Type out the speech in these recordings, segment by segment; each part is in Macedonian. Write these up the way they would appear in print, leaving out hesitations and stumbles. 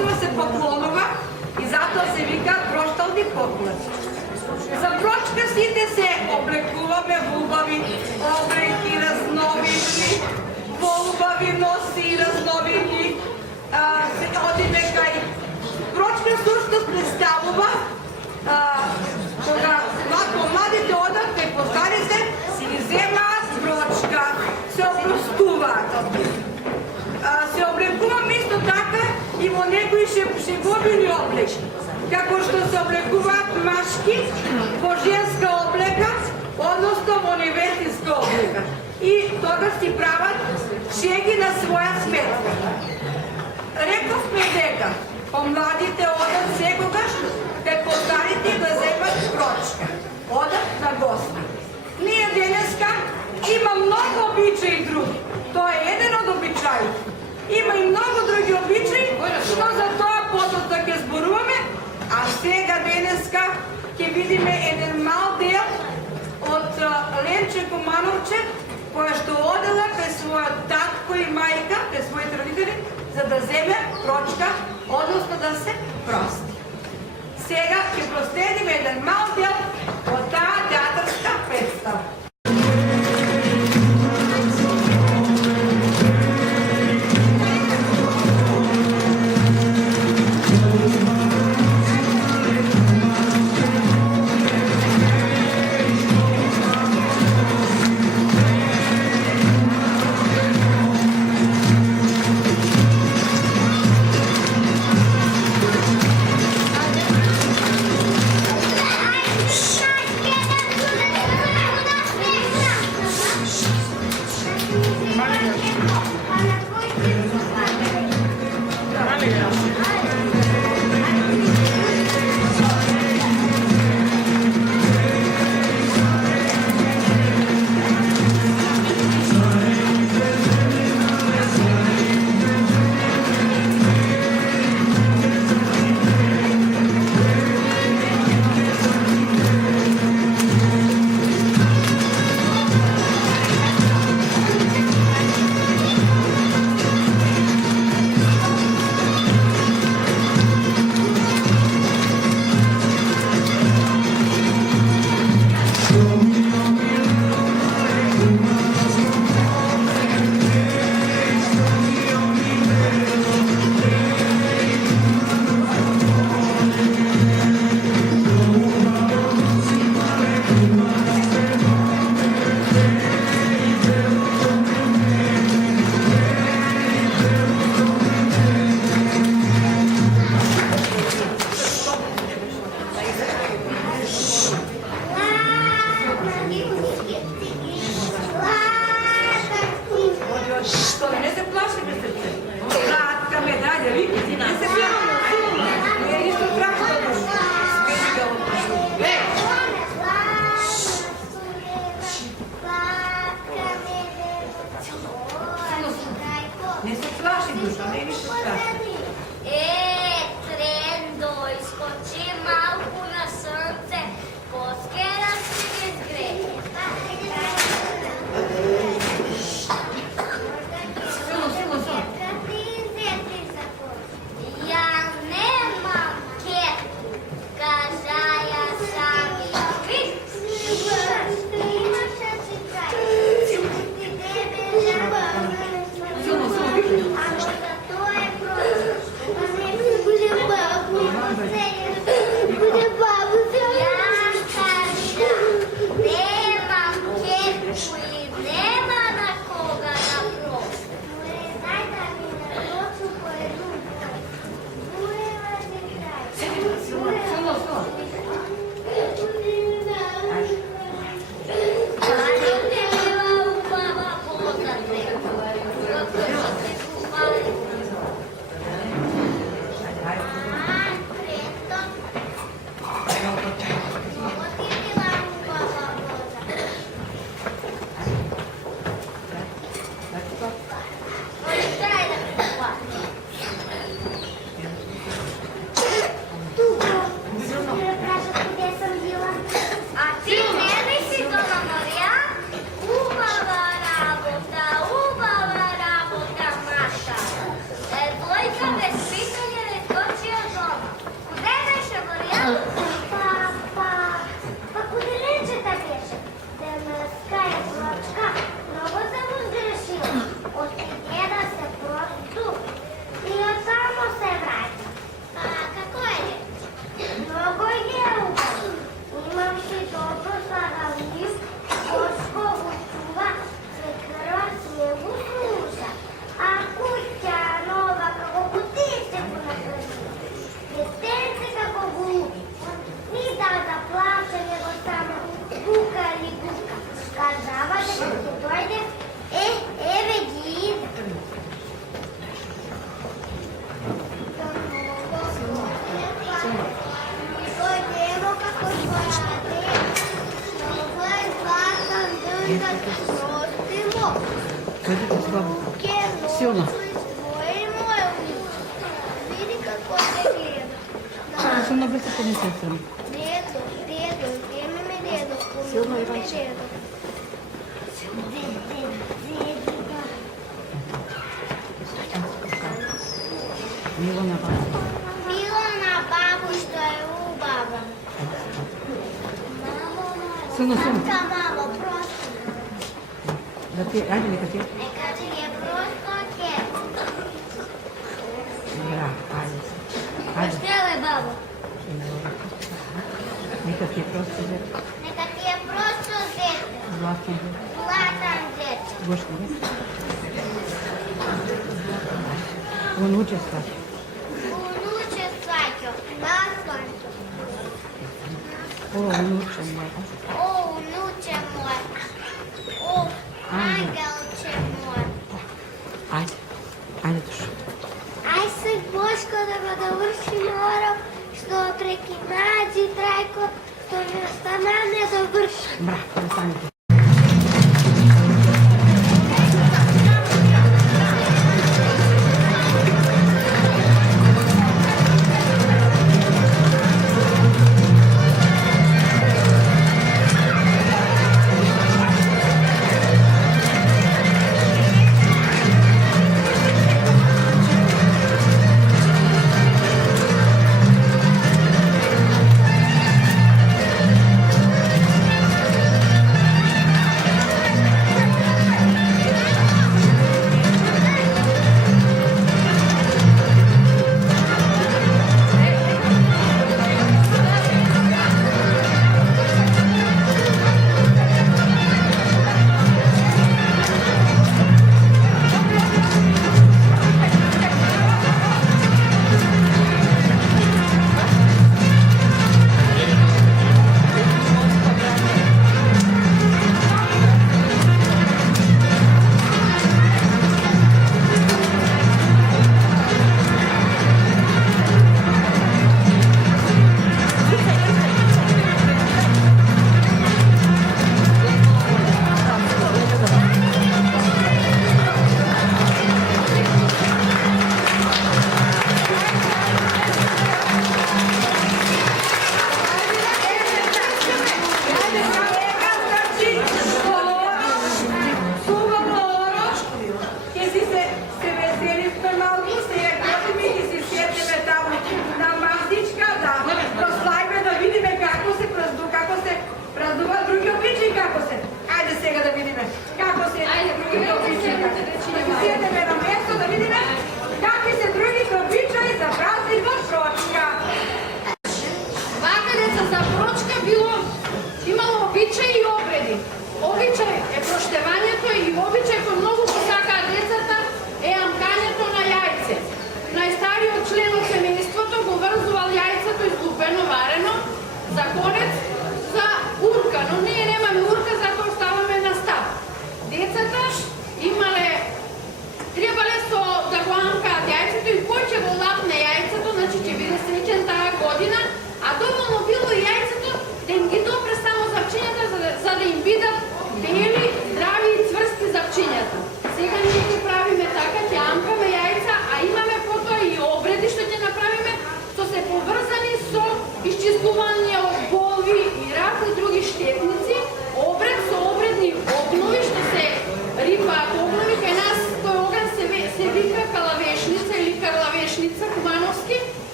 prostora se поклонува и затоа се вика проштални поклони. За прочкасите се облекуваме во убави облеки, разновидни, во убави носи разновидни, се одиме кај прочка всушност представува кога младите одат кај постарите си ги земаат прочка, се опростуваат. Се облекуваме исто така и во некои шеговини облеки. Како што се облекуваат машки во женска облека, односно во невестинска облека. И тога си прават шеги на своја сметка. Рековме дека помладите одат секогаш, кај постарите да земат прочка. Одат на гости. Ние денеска има многу обичаи други. Тоа е еден од обичаите. Има и многу други обичаи, што за тоа подоцна ќе зборуваме, а сега денеска ќе видиме еден мал дел од Ленче Комановче, која што одела кај својот татко и мајка, кај своите родители, за да земе прочка, односно да се прости. Сега ќе проследиме еден мал дел од таа театарска представа. Get Pa kudi leče ta pješa? Demska je pločka, mnogo sam uzgrešila. Od djeda se prostu i od tamo se vraća. Pa kako je djed? Mnogo je ugodno. Imam si dobro slagaliju, Boškovu čuva, sve krva snijegu sluša. A kuća nova kako kutiće puna krvina. Djetence kako glubi. Ni da plače, nego samo guka ili guka. Kažavate kad ti dojde, eve gid. Dojdemo kako zvate. Ovaj zlatan drga prostimo. Кажете слабо. Силно. Vidi kako te gleda. Силно без понесете. Dedo, gdje mi dedo? Silno i Ivanče. Dedo. Милана баба. Milana babu što je u baba. Силно, силно. Ka malo, prosto. Да ти, ајде нека ти. Neka ti je prosto kjero. Бра, ајде. Ајде. Štele babo. Нека ти е просто зет. Neka ti je prosto zete. Златен зет. Zlatan zete. Гошко зет. Он учи стати. Unuče svaćo. Naslančo. О, он учи мой. O, unuče moj. O, angelče moj. Ајде. Ајде душа. Aj se Boško da ga dovrši moram, što preki nađi trajko, što ne ostane ne dovrši. Бра, престанете.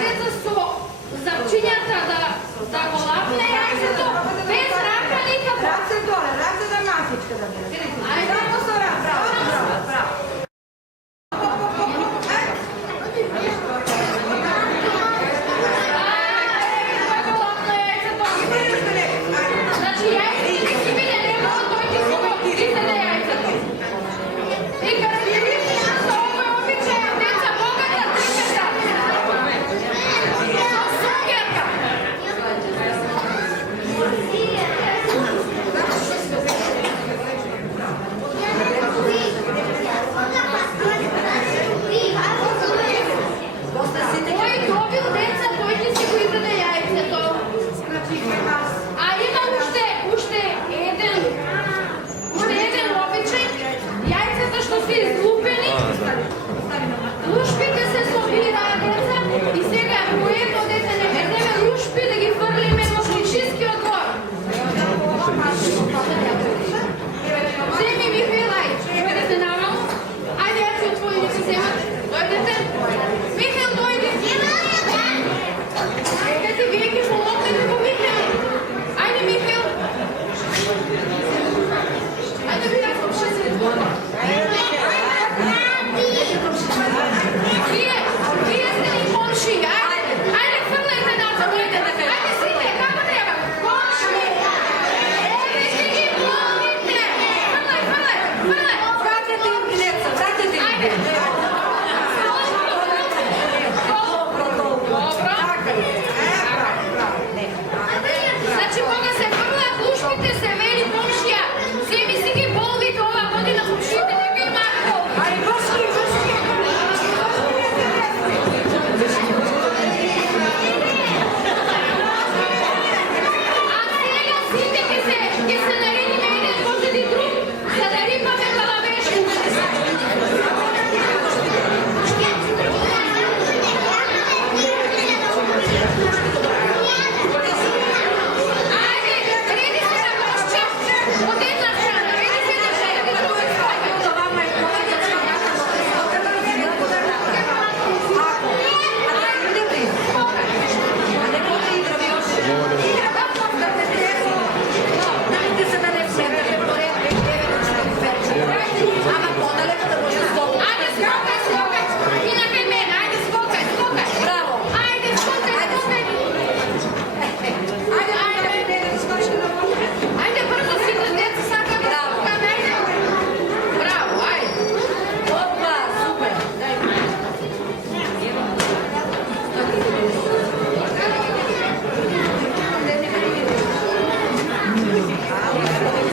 деца со завчињата да го лапне јајцето,